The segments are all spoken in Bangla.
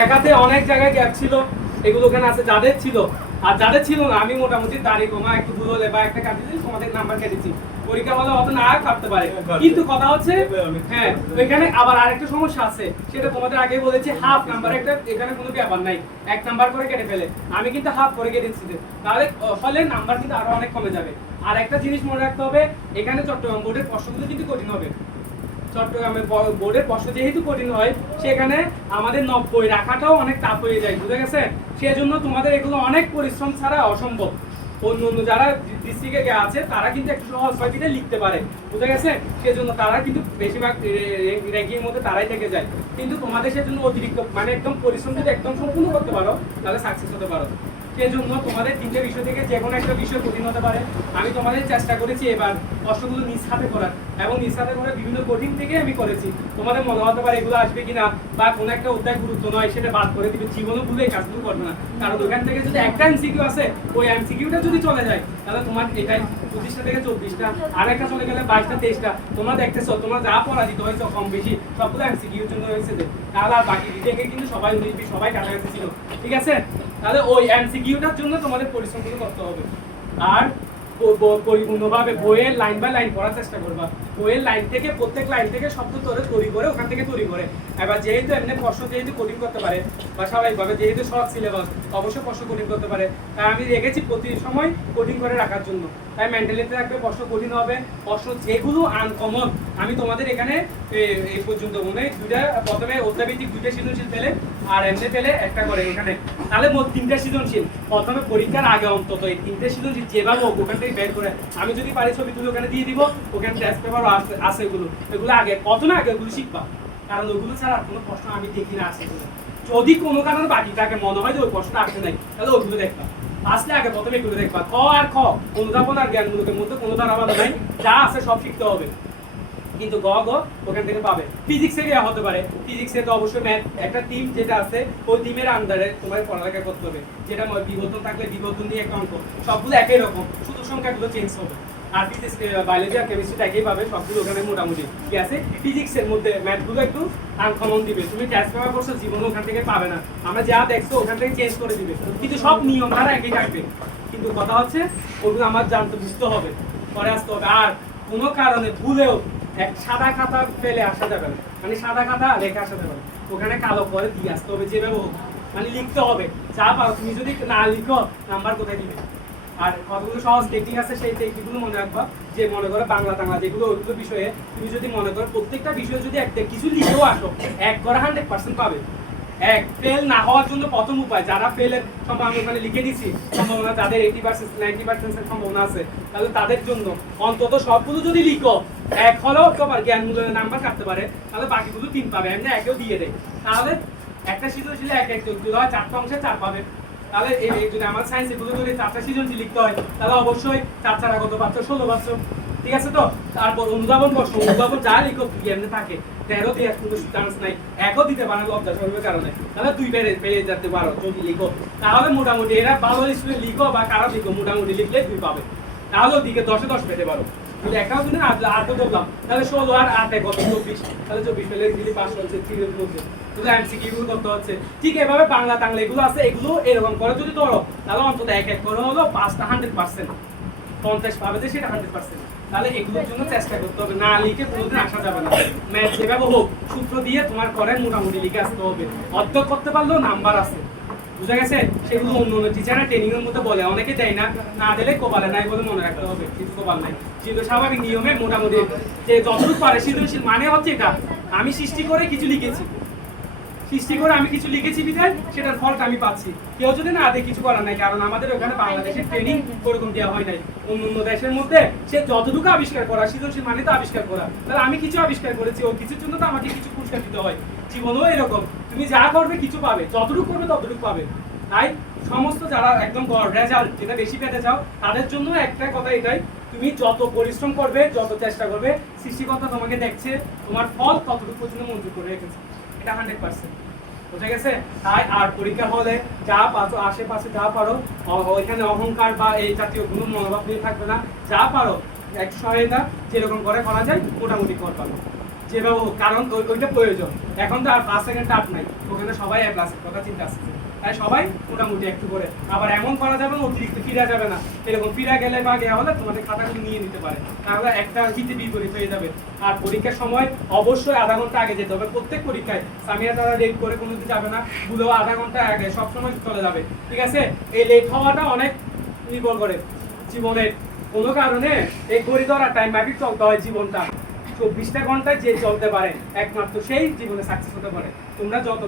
দেখাতে অনেক জায়গায় গ্যাপ ছিল, এগুলো ওখানে আছে যাদের ছিল। আর যাদের ছিল না, আমি মোটামুটি দাড়ি কমা একটু ভুল হলে বা একটা কাটি দিলে তোমাদের নাম্বার কেটেছি। পরীক্ষা হলে অত না কাটতে পারে, কিন্তু কথা হচ্ছে হ্যাঁ এখানে আবার আরেকটা সমস্যা আছে, সেটা তোমাদের আগে বলেছি। হাফ নাম্বার একটা এখানে কোনো ব্যাপার নাই, এক নাম্বার করে কেটে ফেলে। আমি কিন্তু হাফ করে কেটেছি, তাহলে ফলে নাম্বার কিন্তু আরো অনেক কমে যাবে। আর একটা জিনিস মনে রাখতে হবে, এখানে চট্টগ্রাম বোর্ডের প্রশ্নগুলো কিন্তু কঠিন হবে। চট্টগ্রামের বোর্ডের প্রশ্ন যেহেতু কঠিন হয়, সেখানে আমাদের 90 রাখাটাও অনেক টাফ হয়ে যায়, বুঝে গেছে? সেজন্য তোমাদের এগুলো অনেক পরিশ্রম ছাড়া অসম্ভব। অন্য অন্য যারা ডিস্ট্রিক্টে আছে তারা কিন্তু একটু সহজ ছয়টিতে লিখতে পারে, বুঝে গেছে? সেজন্য তারা কিন্তু বেশিরভাগ র্যাঙ্কিং এর মধ্যে তারাই থেকে যায়। কিন্তু তোমাদের সেজন্য অতিরিক্ত মানে একদম পরিশ্রম যদি একদম সম্পূর্ণ করতে পারো, তাহলে সাকসেস হতে পারো। সেজন্য তোমাদের তিনটে বিষয় থেকে যে কোনো একটা বিষয় কঠিন হতে পারে। আমি তোমাদের চেষ্টা করেছি এবার প্রশ্নগুলো নিজ হাতে করার, এবং নিজ হাতে করে বিভিন্ন কঠিন থেকে আমি করেছি। তোমাদের মনে হতে পারে এগুলো আসবে কিনা, বা কোনো একটা অধ্যায় গুরুত্ব নয় সেটা বাদ করে দিবে, জীবনে ভুলে এই কাজগুলো করবে না। কারণ ওখান থেকে যদি একটা এমসিকিউ আছে, ওই এমসিকিউটা যদি চলে যায়, তাহলে তোমার এটাই 25টা থেকে 24টা, আর একটা চলে গেলে 22টা 23টা। তোমরা দেখতেছো তোমরা যা পরাজিত হয়েছে কম বেশি সবগুলো এমসিকিউর জন্য হয়েছে। তাহলে আর বাকি থেকে কিন্তু সবাই 19 সবাই কাছাকাছি ছিল, ঠিক আছে? তাহলে ওই এমসিকিউটার জন্য তোমাদের পরিশ্রম করতে হবে। আর পরিপূর্ণভাবে বইয়ের লাইন বাই লাইন পড়ার চেষ্টা করবা। বইয়ের লাইন থেকে প্রত্যেক লাইন থেকে শব্দ তৈরি করে ওখান থেকে তৈরি করে। এবার যেহেতু এমনি প্রশ্ন যেহেতু কঠিন করতে পারে, বা স্বাভাবিকভাবে যেহেতু শর্ট সিলেবাস, অবশ্যই প্রশ্ন কঠিন করতে পারে। তাই আমি রেখেছি প্রতি সময় কঠিন করে রাখার জন্য। তাই মেন্টালিটি রাখবে প্রশ্ন কঠিন হবে। প্রশ্ন যেগুলো আনকমন, আমি তোমাদের এখানে এই পর্যন্ত মনে দুইটা, প্রথমে অধ্যায়ভিত্তিক 2টা সৃজনশীল পেলে, আর এমনি পেলে একটা করে এখানে, তাহলে মোট 3টা সৃজনশীল। প্রথমে পরীক্ষার আগে অন্তত এই 3টে সৃজনশীল যেভাবে হোক ওখান থেকে বের করে, আমি যদি পারি ছবি তুলে ওখানে দিয়ে দিব। ওখানে টেস্ট পেপারও আছে, এগুলো আগে কত না আগে ওগুলো শিখবা, কারণ ওগুলো ছাড়া কোনো প্রশ্ন আমি দেখি না আছে। যদি কোনো কারণে বাকি থাকে মনে হয় যে ওই প্রশ্নটা আসে নাই, তাহলে ওইগুলো দেখবা। আসলে আগে প্রথমে এগুলো দেখবা। ক আর খ, অনুধাবন আর জ্ঞানমূলকের মধ্যে কোনো ধারণা নাই, যা আছে সব শিখতে হবে। কিন্তু গ ওখান থেকে পাবে। ফিজিক্সে গিয়ে হতে পারে, ফিজিক্সে তো অবশ্যই ম্যাথ একটা টিম যেটা আছে, ওই টিমের আন্ডারে তোমার পড়ালেখা করতে হবে। যেটা বিবর্তন থাকলে বিবর্তন দিয়ে একটা অঙ্ক, সবগুলো একই রকম, শুধু সংখ্যাগুলো চেঞ্জ হবে। আর ফিজিক্স বায়োলজি আর কেমিস্ট্রিটা একই পাবে, সবগুলো ওখানে মোটামুটি ঠিক আছে। ফিজিক্সের মধ্যে ম্যাথগুলো একটু আনকমন দিবে, তুমি টেস্ট পেপার করছো জীবনে ওখান থেকে পাবে না, আমরা যা দেখছো ওখান থেকে চেঞ্জ করে দিবে, কিন্তু সব নিয়ম ধারা একই থাকবে। কিন্তু কথা হচ্ছে ওগুলো আমার জানতে বুঝতে হবে, পরে আসতে হবে। আর কোনো কারণে ভুলেও এক সাদা খাতা ফেলে আসা যাবে না, মানে সাদা খাতা রেখে আসা যাবে না, ওখানে কালো করে দিয়ে আসতে হবে যেভাবে হোক, মানে লিখতে হবে যা পারো। তুমি যদি না লিখো নাম্বার কোথায় দিবে? আর কতগুলো সহজ টেকনিক আছে, সেই টেকনিকগুলো মনে রাখবা। যে মনে করো বাংলা টাংলা যেগুলো ওইগুলো বিষয়ে তুমি যদি মনে করো প্রত্যেকটা বিষয়ে যদি একটা কিছু লিখেও আসো, এক করে 100% পাবে। এক ফেল না হওয়ার জন্য প্রথম উপায়, যারা ফেলের সম্ভাবনা ওখানে লিখে দিচ্ছি, সম্ভাবনা যাদের 80% 90% সম্ভাবনা আছে, তাহলে তাদের জন্য অন্তত সবগুলো যদি লিখো, এক হলেও তোমার জ্ঞানমূলকের নাম্বার কাটতে পারে, তাহলে বাকিগুলো 3 পাবে। এমনি একেও দিয়ে দেয়, তাহলে একটা সৃজনশীলে এক যদি হয় 4টা অংশে 4 পাবে। তাহলে এই যদি আমার সায়েন্স এগুলো যদি 4টা সৃজনশীল লিখতে হয়, তাহলে অবশ্যই 4 4 কত পাচ্ছ? 16 পাচ্ছ, ঠিক আছে? তো তারপর অনুধাবন প্রশ্ন, অনুধাবন যা লিখো এমনি থাকে 13 দিয়ে কোনো চান্স নাই, একও দিতে পারে লজ্জা শরমের কারণে, তাহলে 2 পেয়ে যেতে পারো যদি লিখো। তাহলে মোটামুটি এরা ভালো স্টুডেন্ট লিখো বা খারাপ লিখো, মোটামুটি লিখলে 2 পাবে, তাহলে ওদিকে 10-এ 10 পেতে পারো। যদি একটাও যদি আর তো ধরলাম, তাহলে 16 আর 8 কত? 24, তাহলে 24 পেলে দিলি 5 হচ্ছে 3 এর মধ্যে। তাহলে এমসিকিউ করতে হচ্ছে। ঠিক এভাবে বাংলা টাংলা এগুলো আছে, এগুলো এরকম করে যদি ধরো, তাহলে অন্তত এক করে হলো 5টা 100%, 50 পাবে যে সেটা 100%। তাহলে এগুলোর জন্য চেষ্টা করতে হবে, না লিখে কোনোদিন আসা যাবে না। ম্যাথ যেভাবে হোক সূত্র দিয়ে তোমার করেন মোটামুটি লিখে আসতে হবে। অর্ধেক করতে পারলেও নাম্বার আছে, বুঝা গেছে? সেগুলো অন্য অন্য টিচাররা ট্রেনিং এর মধ্যে বলে, অনেকে দেয় না, না দিলে কপালে নাই বলে মনে রাখতে হবে, কিন্তু কপাল নাই। কিন্তু স্বাভাবিক নিয়মে মোটামুটি যে যতটুকু পারে সৃজনশীল মানে হচ্ছে এটা, আমি সৃষ্টি করে কিছু লিখেছি, সৃষ্টি করে আমি কিছু লিখেছি বিধায় সেটার ফলটা আমি পাচ্ছি। কেউ যদি না আদে কিছু করার নাই, কারণ আমাদের ওখানে বাংলাদেশের ট্রেনিং ওরকম দেওয়া হয় নাই। অন্য অন্য দেশের মধ্যে সে যতটুকু আবিষ্কার করা, সৃজনশীল মানে তো আবিষ্কার করা, তাহলে আমি কিছু আবিষ্কার করেছি, ওই কিছুর জন্য তো আমাকে কিছু পুরস্কার দিতে হয়। জীবনেও এরকম, তুমি যা করবে কিছু পাবে, যতটুকু করবে ততটুকু পাবে। তাই সমস্ত যারা একদম রেজাল্ট যেটা বেশি পেতে চাও, তাদের জন্য একটা কথা এটাই, তুমি যত পরিশ্রম করবে, যত চেষ্টা করবে, সৃষ্টিকর্তা তোমাকে দেখছে, তোমার ফল ততটুকু পর্যন্ত মঞ্জুর করে রেখেছে, এটা 100%, বুঝা গেছে? তাই আর পরীক্ষা হলে যা পারো, আশেপাশে যা পারো, ওইখানে অহংকার বা এই জাতীয় কোনো মনোভাব নিয়ে থাকবে না, যা পারো এক সহায়তা যেরকম করে করা যায় মোটামুটি কর পারো। যেভাবে হোক, কারণ ওইটা প্রয়োজন। এখন তো আর ফার্স্ট সেকেন্ড টাফ নাই, ওখানে সবাই এ প্লাসের কথা চিন্তা আসছে, তাই সবাই মোটামুটি একটু করে। আবার এমন করা যাবে না অতিরিক্ত ফিরা যাবে না, এরকম ফিরা গেলে বা গেয়া হলে তোমাদের খাতাগুলো নিয়ে নিতে পারে, তাহলে একটা হিতে বিপরীত হয়ে যাবে। আর পরীক্ষার সময় অবশ্যই আধা ঘন্টা আগে যেতে হবে প্রত্যেক পরীক্ষায়। সামিয়া তারা লেট করে কোনোদিন যাবে না, ভুলেও আধা ঘন্টা আগে সবসময় চলে যাবে, ঠিক আছে? এই লেট হওয়াটা অনেক নির্ভর করে জীবনের কোনো কারণে এই করিডোর আর টাইম মাফিক চলতে হয় জীবনটা। 24টা ঘন্টায় যে চলতে পারে একমাত্র সেই জীবনে সাকসেস হতে পারে। তোমরা যত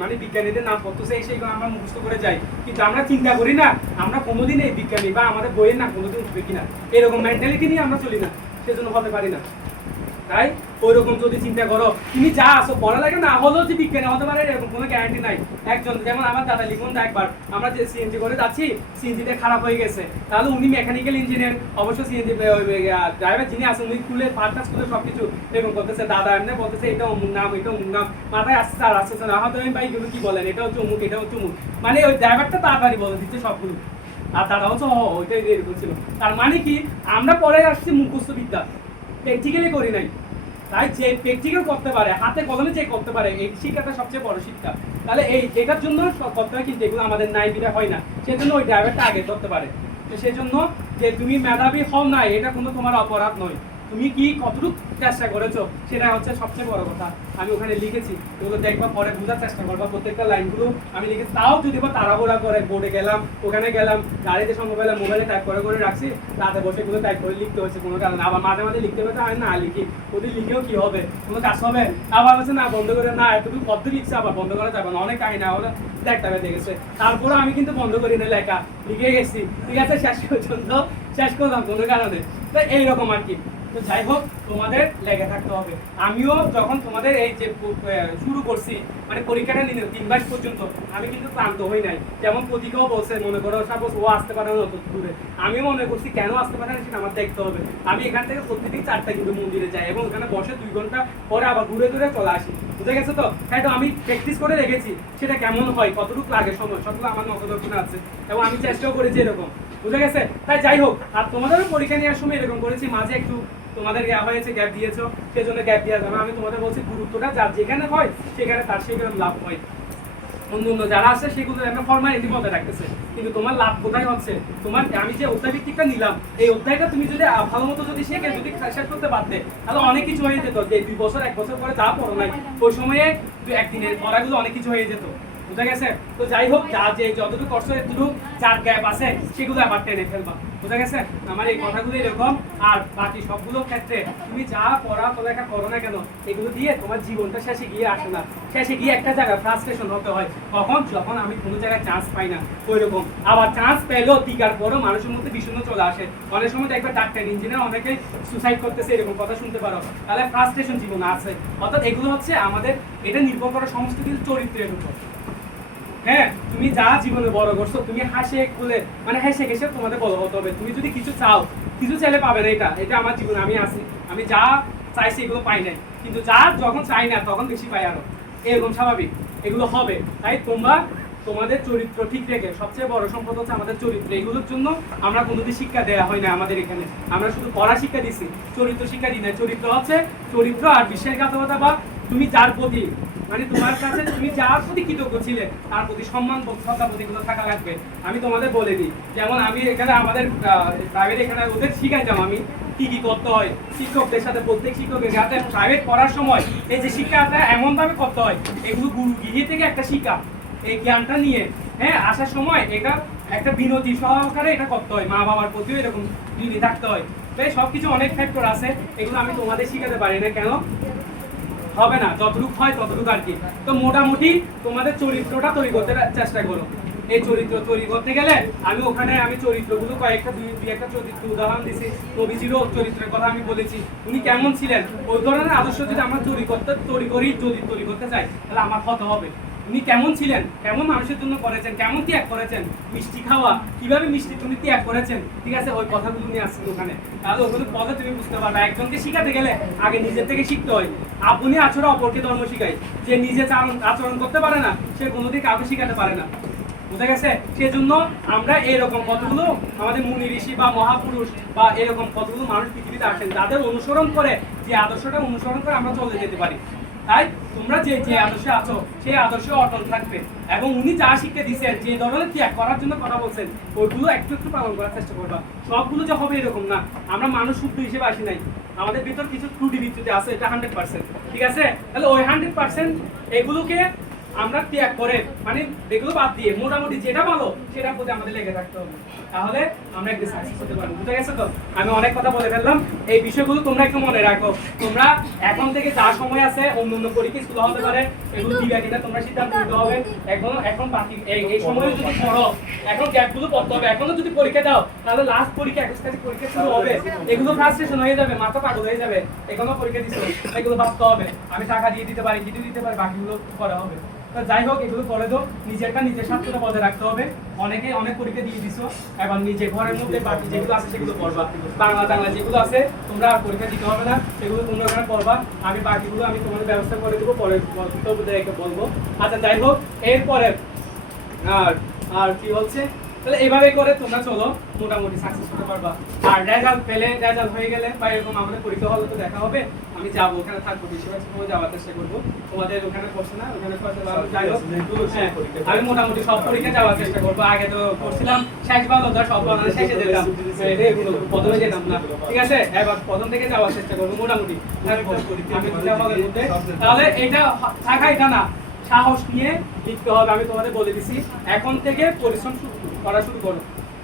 মানে বিজ্ঞানীদের নাম পড়তো সেইগুলো আমরা মুখস্থ করে যাই, কিন্তু আমরা চিন্তা করি না আমরা কোনোদিন এই বিজ্ঞানী বা আমাদের বইয়ের নাম কোনোদিন উঠবে কিনা, এরকম মেন্টালিটি নিয়ে আমরা চলি না, সেজন্য হতে পারি না। তাই ওইরকম যদি চিন্তা করো, তুমি যা আসো পড়ালেখা না হলেও যে বিজ্ঞানী হতে পারে এরকম কোনো গ্যারান্টি নাই। একজন যেমন আমার দাদা লিখুন দা, একবার আমরা যে সিএনজি করে যাচ্ছি, সিএনজিটা খারাপ হয়ে গেছে, তাহলে উনি মেকানিক্যাল ইঞ্জিনিয়ার, অবশ্য সিএনজি ড্রাইভার যিনি আছেন উনি খুলে পার্টটা খুলে সবকিছু এরকম করতেছে, দাদা এমনি বলতেছে এটা অমুক নাম, এটা অমুক নাম, মাথায় আসছে আর আসতেছে না, হয়তো আমি ভাই এগুলো কি বলেন, এটা হচ্ছে অমুক, এটা হচ্ছে অমুক, মানে ওই ড্রাইভারটা তাড়াতাড়ি বলে দিচ্ছে সবগুলো, আর তারা হচ্ছে ওইটাই এরকম ছিল। তার মানে কি আমরা পরে আসছি মুখস্থ বিদ্যা, প্র্যাকটিক্যালি করি নাই। তাই যে প্র্যাকটিক্যাল করতে পারে, হাতে কলমে যে করতে পারে, এই শিক্ষাটা সবচেয়ে বড় শিক্ষা। তাহলে এটার জন্য করতে হয়, কিন্তু এগুলো আমাদের নাই বিটা হয় না, সেজন্য ওই ড্রাইভারটা আগে ধরতে পারে। তো সেই জন্য যে তুমি মেধাবী হও না এটা কোনো তোমার অপরাধ নয়, তুমি কি কতটুকু চেষ্টা করেছো সেটা হচ্ছে সবচেয়ে বড় কথা। আমি ওখানে লিখেছি, ওগুলো দেখবা পরে বোঝার চেষ্টা করবা, প্রত্যেকটা লাইনগুলো আমি লিখেছি। তাও যদি বা তাড়াহুড়া করে বোর্ডে গেলাম, ওখানে গেলাম, গাড়িতে সম্ভব হলে মোবাইলে টাইপ করে রাখছি, রাতে বসে এগুলো টাইপ করে লিখতে হচ্ছে কোনো কারণে। আবার মাঝে মাঝে লিখতে হচ্ছে আমি না লিখি, ওদের লিখেও কি হবে, কোনো কাজ হবে? আবার হচ্ছে না বন্ধ করে, না এতটুকু পদ্ধতি লিখছে আবার বন্ধ করা যাবে না, অনেক কাহিনী হলে দেখতে হবে দেখেছে। তারপরে আমি কিন্তু বন্ধ করি না, লেখা লিখে গেছি, ঠিক আছে? শেষ পর্যন্ত শেষ করলাম কোনো কারণে। তো এইরকম আর কি। তো যাই হোক, তোমাদের লেগে থাকতে হবে। আমিও যখন তোমাদের এই যে শুরু করছি, মানে পরীক্ষাটা নিয়ে 3 মাস পর্যন্ত আমি কিন্তু ক্লান্ত হই নাই। যেমন প্রতীকও বলছে, মনে করো সাপোজ ও আসতে পারে না অত দূরে, আমি মনে করছি কেন আসতে পারে না সেটা আমার দেখতে হবে। আমি এখান থেকে প্রতিদিন 4টা কিন্তু মন্দিরে যাই এবং ওখানে বসে 2 ঘন্টা পরে আবার ঘুরে ঘুরে চলে আসি, বুঝে গেছে তো? তাই তো আমি প্র্যাকটিস করে রেখেছি, সেটা কেমন হয়, কতটুকু লাগে সময়, সবগুলো আমার নজরদারিতে আছে এবং আমি চেষ্টাও করেছি এরকম, বুঝে গেছে? তাই যাই হোক, আর তোমাদেরও পরীক্ষা নেওয়ার সময় এরকম করেছি, মাঝে একটু তোমাদের গ্যাপ হয়েছে, গ্যাপ দিয়েছো, সেজন্য গ্যাপ দেওয়া যাবে। আমি তোমাদের বলছি গুরুত্বটা যার যেখানে হয় সেখানে তার সেখানে লাভ হয়। অন্য অন্য যারা আছে সেগুলো একটা ফর্মালিটি বলতে রাখতেছে, কিন্তু তোমার লাভ কোথায় হচ্ছে? তোমার আমি যে অধ্যায় ভিত্তিকটা নিলাম, এই অধ্যায়টা তুমি যদি ভালো মতো যদি শিখে যদি শেষ করতে পারতে, তাহলে অনেক কিছু হয়ে যেত। যে 2 বছর 1 বছর পরে যা পড়ো নাই, ওই সময়ে 1 দিনের পড়াগুলো অনেক কিছু হয়ে যেত, বুঝা গেছে? তো যাই হোক, যা যে যতটুকু কষ্ট এতটুকু যার গ্যাপ আছে সেগুলো আবার টেনে ফেলবা, বুঝা গেছে? আমার এই কথাগুলো এরকম। আর বাকি সবগুলো ক্ষেত্রে তুমি যা পড়ালেখা করো না কেন, এগুলো দিয়ে তোমার জীবনটা শেষে গিয়ে আসে না, শেষে গিয়ে একটা জায়গায় ফ্রাস্ট্রেশন হতে হয়। কখন? যখন আমি কোনো জায়গায় চান্স পাই না, ওই রকম। আবার চান্স পেলেও টিকার পরও মানুষের মধ্যে বিষণ্ণ চলে আসে। অনেক সময় দেখবে ডাক্তার, ইঞ্জিনিয়ার অনেকে সুসাইড করতেছে, এরকম কথা শুনতে পারো। তাহলে ফ্রাস্ট্রেশন জীবনে আছে। অর্থাৎ এগুলো হচ্ছে আমাদের, এটা নির্ভর করে সমস্ত কিছু চরিত্রের উপর। হ্যাঁ, তুমি যা জীবনে বড় করছো, তুমি হাসে খুলে মানে হেসে খেসে তোমাদের বড় হতে হবে। তুমি যদি কিছু চাও, কিছু চাইলে পাবে না। এটা আমার জীবনে আমি আছি, আমি যা চাইছি এগুলো পাই নাই, কিন্তু যা যখন চাই না তখন বেশি পাই আরো, এরকম স্বাভাবিক, এগুলো হবে। তাই তোমরা তোমাদের চরিত্র ঠিক রেখে, সবচেয়ে বড় সম্পদ হচ্ছে আমাদের চরিত্র। এগুলোর জন্য আমরা কোনোদিন শিক্ষা দেওয়া হয় না আমাদের এখানে, আমরা শুধু পড়া শিক্ষা দিচ্ছি, চরিত্র শিক্ষা দিই না। চরিত্র হচ্ছে চরিত্র আর বিশ্বাসঘাতকতা, বা তুমি যার প্রতি মানে তোমার কাছে তুমি যার প্রতি কৃতজ্ঞ ছিলে তার প্রতি সম্মান শ্রদ্ধা প্রতিগুলো থাকা লাগবে। আমি তোমাদের বলে দিই, যেমন আমি এখানে আমাদের প্রাইভেট এখানে ওদের শিখাইতাম আমি কি কি করতে হয় শিক্ষকদের সাথে, প্রত্যেক শিক্ষকের সাথে প্রাইভেট পড়ার সময় এই যে শিক্ষাটা এমনভাবে করতে হয়, এগুলো গুরু গৃহে থেকে একটা শিক্ষা, এই জ্ঞানটা নিয়ে হ্যাঁ আসার সময় এটা একটা বিনতি সহকারে এটা করতে হয়। মা বাবার প্রতিও এরকম বিনতি থাকতে হয়। তাই সবকিছু অনেক ফ্যাক্টর আছে, এগুলো আমি তোমাদের শিখাতে পারি না, কেন হবে না, যতটুকু হয় ততটুকু আর কি। তো মোটামুটি তোমাদের চরিত্রটা তৈরি করতে চেষ্টা করো। এই চরিত্র তৈরি করতে গেলে আমি চরিত্রগুলো কয়েকটা দুই একটা চরিত্র উদাহরণ দিছি। নবীজিরও চরিত্রের কথা আমি বলেছি, উনি কেমন ছিলেন। ওই ধরনের আদর্শ যদি আমরা তৈরি করতে চাই, তাহলে আমার হতে হবে উনি কেমন ছিলেন, কেমন মানুষের জন্য করেছেন, কেমন ত্যাগ করেছেন, মিষ্টি খাওয়া, কিভাবে মিষ্টি তুমি ত্যাগ করেছেন, ঠিক আছে? ওই কথাগুলো নিয়ে আসছেন ওখানে, তাহলে ওগুলো পথে তুমি বুঝতে পারবে। একজনকে শিখাতে গেলে আগে নিজের থেকে শিখতে হয়। আপনি আচরণ অপরকে ধর্ম শিখাই, যে নিজে আচরণ করতে পারে না সে কোনোদিন কাউকে শিখাতে পারে না, বুঝা গেছে? সেজন্য আমরা এরকম কতগুলো আমাদের মুনি ঋষি বা মহাপুরুষ বা এরকম কতগুলো মানুষ পৃথিবীতে আসেন, যাদের অনুসরণ করে যে আদর্শটা অনুসরণ করে আমরা চলে যেতে পারি। তাই তোমরা যে যে আদর্শে আছো সেই আদর্শে অটল থাকবে এবং উনি যা শিক্ষা দিচ্ছেন, যে ধরনের ত্যাগ করার জন্য কথা বলছেন, ওইগুলো একটু একটু পালন করার চেষ্টা করবা। সবগুলো যে হবে এরকম না, আমরা মানুষ শুদ্ধ হিসেবে আসি নাই, আমাদের ভিতর কিছু ত্রুটি বিচ্যুতি আছে, এটা 100%, ঠিক আছে? তাহলে ওই 100% এগুলোকে আমরা ত্যাগ করে, মানে এগুলো বাদ দিয়ে মোটামুটি যেটা ভালো সেটার প্রতি আমাদের লেগে থাকতে হবে, তাহলে আমরা একটু সাকসেস হতে পারবো। বুঝে গেছে তো? আমি অনেক কথা বলে ফেললাম, এই বিষয়গুলো তোমরা একটু মনে রাখো। তোমরা এখন থেকে যা সময় আছে, অন্য পরীক্ষা স্কুল হতে পারে, এগুলো দিবে কিনা তোমরা সিদ্ধান্ত নিতে হবে। এখন বাকি এই সময় যদি পড়ো, এখন গ্যাপগুলো পড়তে হবে। এখনো যদি পরীক্ষা দাও তাহলে লাস্ট পরীক্ষা 21 তারিখ পরীক্ষা শুরু হবে, এগুলো ফ্রাস্ট্রেশন হয়ে যাবে, মাথা পাগল হয়ে যাবে। এখনো পরীক্ষা দিচ্ছ, এগুলো ভাবতে হবে, আমি টাকা দিয়ে দিতে পারি, কিছু দিতে পারি, বাকিগুলো করা হবে। যাই হোক, এগুলো করে দাও, নিজেরটা নিজের স্বাস্থ্যটা বজায় রাখতে হবে। অনেকে অনেক পরীক্ষা দিয়ে দিছো, এবার নিজে ঘরের মধ্যে বাকি যেগুলো আছে সেগুলো পড়বা। বাংলা যেগুলো আছে তোমরা আর পরীক্ষা দিতে হবে না, সেগুলো তোমরা ওখানে পড়বা। আমি বাকিগুলো আমি তোমাদের ব্যবস্থা করে দেবো, পরে বলবো। আচ্ছা যাই হোক, এরপরে আর কি বলছে, তাহলে এইভাবে করে তোমরা চলো, মোটামুটি সাকসেস হতে পারবা। আর রেজাল্ট হয়ে গেলে বা এরকম আমাদের পরীক্ষা হলে তো দেখা হবে, আমি যাবো, ওখানে থাকবো, বেশিরভাগ সময় যাওয়ার চেষ্টা করবো। তোমাদের ওখানে করছে না, ওখানে যাই হোক, আমি মোটামুটি সব পরীক্ষা যাওয়ার চেষ্টা করবো। আগে তো করছিলাম শেষ ভালো, সব শেষে যেতাম, প্রথমে যেতাম না, ঠিক আছে? এবার প্রথম থেকে যাওয়ার চেষ্টা করবো মোটামুটি। তাহলে এটা থাকা, এটা না, সাহস নিয়ে লিখতে হবে। আমি তোমাদের বলে দিছি, এখন থেকে পরিশ্রম করা শুরু করো।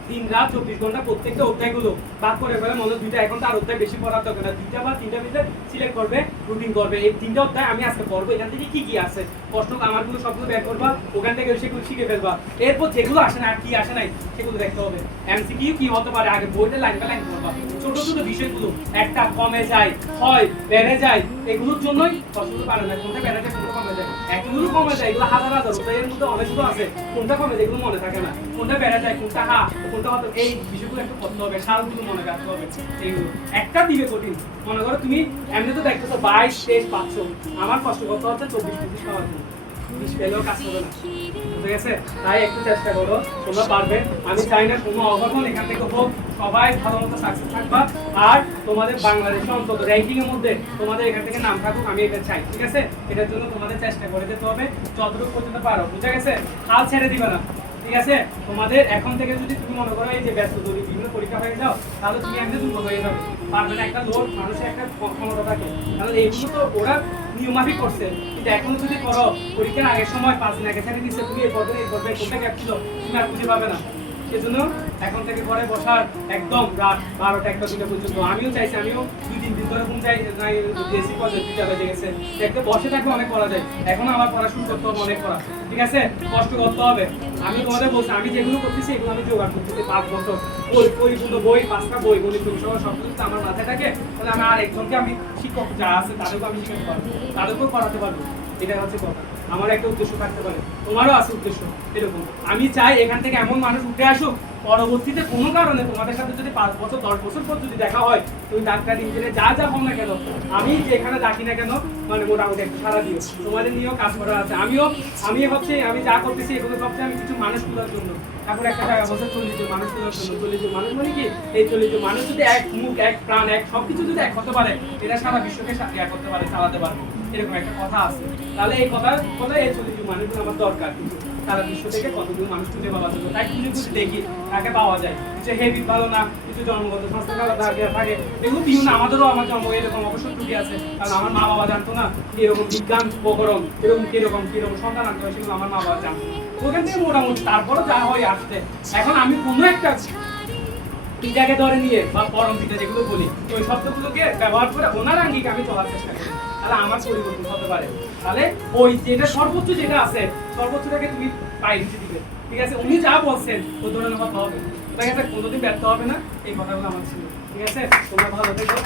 দিন রাত 24 ঘন্টা প্রত্যেকটা অধ্যায়গুলো ভাগ করে ফেলে, মনে 2টা, এখন তো আর অধ্যায় বেশি পড়ার দরকার না, 2টা বা 3টা ভিতরে সিলেক্ট করবে, রুটিন করবে। এই 3টা অধ্যায় আমি আজকে পড়বো, এখান থেকে কি কি আছে, প্রশ্ন আমারগুলো সবগুলো বের করবা, ওখান থেকে সেগুলো শিখে ফেলবা। এরপর যেগুলো আসে না, আর কি আসে নাই সেগুলো দেখতে হবে। এমসিকিউ কি হতে পারে, আগে বইতে লাইন বাই লাইন করবা। ছোট ছোট বিষয়গুলো একটা কমে যায়, হয় বেড়ে যায়, এগুলোর জন্যই প্রশ্নগুলো পারে না, কোনটা বেড়ে যায়, কোনটা কমে যায়। এগুলো কমে যায়, এগুলো হাজার হাজার অধ্যায়ের মধ্যে অনেকগুলো আছে, কোনটা কমে যায় এগুলো মনে থাকে না, কোনটা বেড়ে যায়, কোনটা কোনটা হয়তো, এই বিষয়গুলো একটু করতে হবে, সালগুলো মনে রাখতে হবে। এইগুলো একটা দিবে কঠিন, মনে করো তুমি এমনি তো দেখতেছো 22, 23 পাচ্ছ, আমার কষ্ট করতে হচ্ছে 24, 25 পাওয়ার জন্য, 20 পেলেও কাজ করবে না, ঠিক আছে? তাই একটু চেষ্টা করো, তোমরা পারবে। আমি চাই না কোনো অঘটন এখান থেকে হোক, সবাই ভালো মতো সাকসেস থাকবা। আর তোমাদের বাংলাদেশে অন্তত র্যাঙ্কিং এর মধ্যে তোমাদের এখান থেকে নাম থাকুক, আমি এটা চাই, ঠিক আছে? এটার জন্য তোমাদের চেষ্টা করে যেতে হবে যতটুকু পর্যন্ত পারো, বুঝা গেছে? হাল ছেড়ে দিবে না, ঠিক আছে? তোমাদের এখন থেকে যদি তুমি মনে করো এই যে ব্যস্ত যদি বিভিন্ন পরীক্ষা হয়ে যাও, তাহলে তুমি একদম দুর্বল হয়ে যাবে, পারবে না। একটা লোক মানুষের একটা ক্ষমতা থাকে, কারণ এইগুলো তো ওরা নিয়মাফিক করছে, কিন্তু এখন যদি করো, পরীক্ষার আগের সময় 5 দিন আগে ছেড়ে দিচ্ছে, তুমি এই পর্বে কোনটা গ্যাপ ছিল তুমি আর খুঁজে পাবে না। সেজন্য এখন থেকে ঘরে বসার একদম রাত 12টা 1টা 2টা পর্যন্ত। আমিও চাইছি, আমিও 2-3 দিন ধরে ঘুম চাই নাই, দেশি পদ্ধতিটা বেজে গেছে, দেখতে বসে থাকলে অনেক করা যায়, এখন আমার পড়াশোনা করতে হবে, অনেক করা, ঠিক আছে? কষ্ট করতে হবে। আমি তোমাদের বলছি, আমি যেগুলো করতেছি এগুলো আমি জোগাড় করতেছি 5 বছর, পরিপূর্ণ বই, 5টা বই, গণিত সহ সব কিছু আমার মাথায় থাকে, তাহলে আমি আর একজনকে, আমি শিক্ষক যা আছে তাদেরকেও আমি শিখাতে পারবো, তাদেরকেও করাতে পারবো। এটা হচ্ছে কথা, আমার একটা উদ্দেশ্য থাকতে পারে, তোমারও আছে উদ্দেশ্য এরকম। আমি চাই এখান থেকে এমন মানুষ উঠে আসুক, পরবর্তীতে কোনো কারণে তোমাদের সাথে যদি 5 বছর 10 বছর পর যদি দেখা হয়, তুমি ডাক্তার, ইঞ্জিনিয়ার যা হও না কেন, আমি যেখানে ডাকি না কেন, মানে মোটামুটি একটু সারা দিও, তোমাদের নিয়েও কাজ করা আছে। আমি হচ্ছে আমি যা করতেছি এগুলো সবচেয়ে আমি কিছু মানুষ তোলার জন্য, তারপর একটা জায়গা বছর 40 জন মানুষ তোলার জন্য। 40 জন মানুষ মানে কি, এই 40 জন মানুষ যদি এক মুখ, এক প্রাণ, এক সবকিছু যদি এক হতে পারে, এটা সারা বিশ্বকে করতে পারে, চালাতে পারবে, এরকম একটা কথা আছে। তাহলে এই কথা এই 40 জন মানুষগুলো আমার দরকার, কিন্তু সারা বিশ্ব থেকে কতগুলো মানুষ খুঁজে পাওয়া যাবে, তাই খুঁজে দেখি কাকে পাওয়া যায়। কিছু হেভি ভালো না, কিছু জন্মগত স্বাস্থ্য ভালো থাকে, এগুলো বিভিন্ন, আমাদেরও আমার জন্ম এরকম অবশ্যই ত্রুটি আছে, কারণ আমার মা বাবা জানতো না এরকম বিজ্ঞান উপকরণ এরকম কিরকম সন্তান আনতে হয়, সেগুলো আমার মা বাবা জানতো। ওখান থেকে মোটামুটি তারপরও যা হয় আসছে। এখন আমি কোনো একটা পিতাকে ধরে নিয়ে বা পরম পিতা যেগুলো বলি, ওই শব্দগুলোকে ব্যবহার করে ওনার আঙ্গিকে আমি চলার চেষ্টা করি, তাহলে আমার পরিবর্তন হতে পারে। তাহলে ওই যেটা সর্বোচ্চ যেটা আছে, সর্বোচ্চটাকে তুমি প্রায়োরিটি দিবে, ঠিক আছে? উনি যা বলছেন ওই ধরনের কথা হবে, ঠিক আছে? কোনোদিন ব্যর্থ হবে না, এই কথাগুলো আমার ছিল, ঠিক আছে? তোমরা ভালো থেকো।